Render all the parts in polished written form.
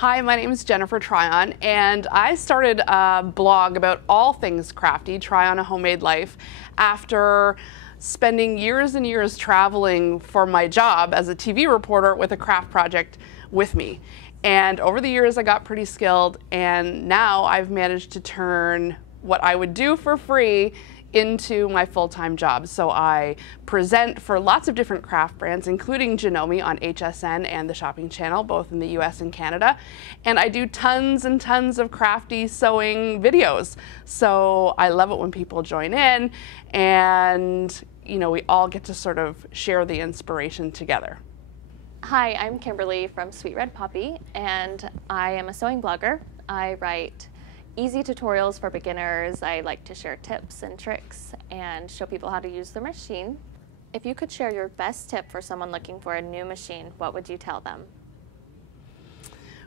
Hi, my name is Jennifer Tryon, and I started a blog about all things crafty, Tryon a Homemade Life, after spending years and years traveling for my job as a TV reporter with a craft project with me. And over the years I got pretty skilled, and now I've managed to turn what I would do for free into my full-time job. So I present for lots of different craft brands, including Janome on HSN and the Shopping Channel, both in the US and Canada. And I do tons and tons of crafty sewing videos. So I love it when people join in and, you know, we all get to sort of share the inspiration together. Hi, I'm Kimberly from Sweet Red Poppy, and I am a sewing blogger. I write easy tutorials for beginners. I like to share tips and tricks and show people how to use the machine. If you could share your best tip for someone looking for a new machine, what would you tell them?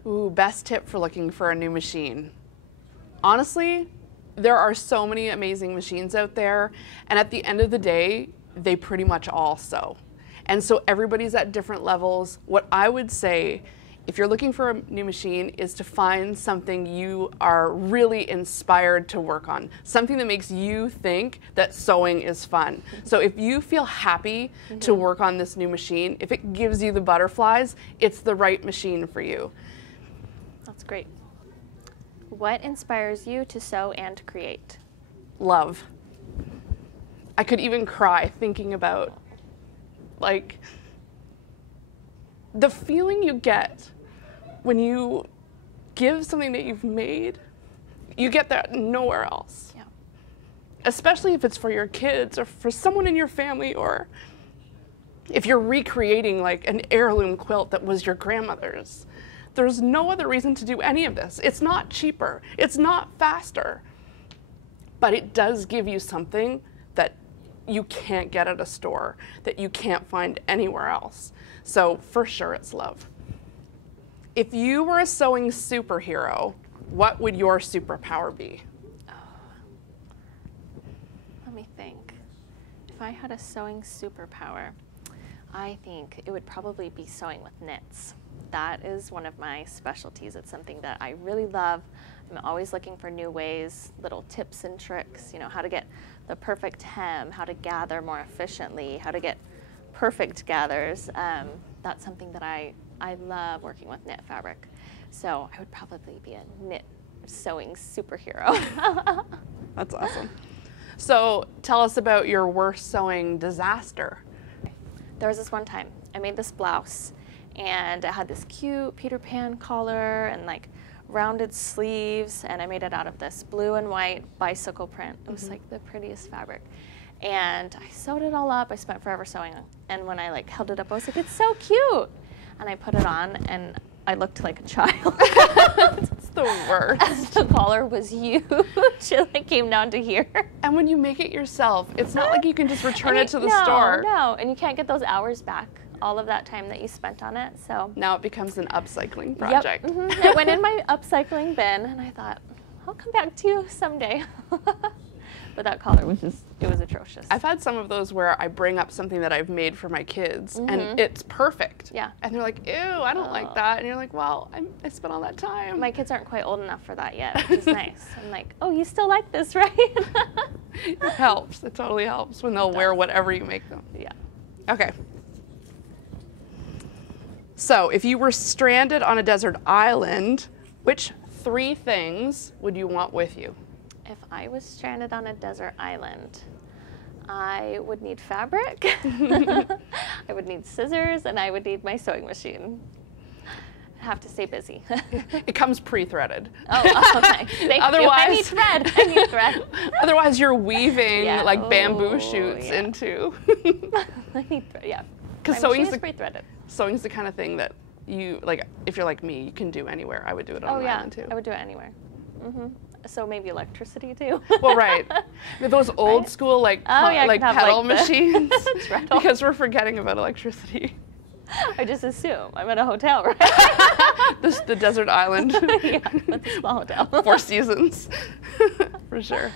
Ooh, best tip for looking for a new machine. Honestly, there are so many amazing machines out there, and at the end of the day, they pretty much all sew. And so everybody's at different levels. What I would say, if you're looking for a new machine, is to find something you are really inspired to work on, something that makes you think that sewing is fun. So if you feel happy to work on this new machine, if it gives you the butterflies, it's the right machine for you. That's great. What inspires you to sew and create? Love. I could even cry thinking about, like, the feeling you get when you give something that you've made. You get that nowhere else. Yeah. Especially if it's for your kids or for someone in your family, or if you're recreating like an heirloom quilt that was your grandmother's. There's no other reason to do any of this. It's not cheaper, it's not faster, but it does give you something that you can't get at a store, that you can't find anywhere else. So for sure it's love. If you were a sewing superhero, what would your superpower be? Oh. Let me think. If I had a sewing superpower, I think it would probably be sewing with knits. That is one of my specialties. It's something that I really love. I'm always looking for new ways, little tips and tricks, you know, how to get the perfect hem, how to gather more efficiently, how to get perfect gathers. That's something that I love, working with knit fabric. So I would probably be a knit sewing superhero. That's awesome. So tell us about your worst sewing disaster. There was this one time, I made this blouse, and it had this cute Peter Pan collar and like rounded sleeves, and I made it out of this blue and white bicycle print. It was like the prettiest fabric. And I sewed it all up. I spent forever sewing it. And when I like held it up, I was like, it's so cute. And I put it on, and I looked like a child. It's the worst. The collar was huge. It like came down to here. And when you make it yourself, it's not like you can just return it to the store. No, and you can't get those hours back, all of that time that you spent on it. So now it becomes an upcycling project. Yep. It went in my upcycling bin, and I thought, I'll come back to you someday. But that collar was just, it was atrocious. I've had some of those where I bring up something that I've made for my kids, and it's perfect. Yeah. And they're like, ew, I don't like that. And you're like, well, I spent all that time. My kids aren't quite old enough for that yet, which is nice. I'm like, oh, you still like this, right? It helps. It totally helps when they'll wear whatever you make them. Yeah. Okay. So if you were stranded on a desert island, which 3 things would you want with you? If I was stranded on a desert island, I would need fabric, I would need scissors, and I would need my sewing machine. I'd have to stay busy. It comes pre-threaded. Oh, nice. Otherwise, I need thread. I need thread. Otherwise, you're weaving like bamboo Oh, shoots yeah. into. I need thread, yeah. Because Sewing's pre-threaded. Sewing's the kind of thing that you, like, if you're like me, you can do anywhere. I would do it on an island too. I would do it anywhere. So maybe electricity too. Well, right. Those old school like pedal machines. Because we're forgetting about electricity. I just assume I'm at a hotel, right? The desert island. Yeah, it's a small hotel. 4 seasons, for sure.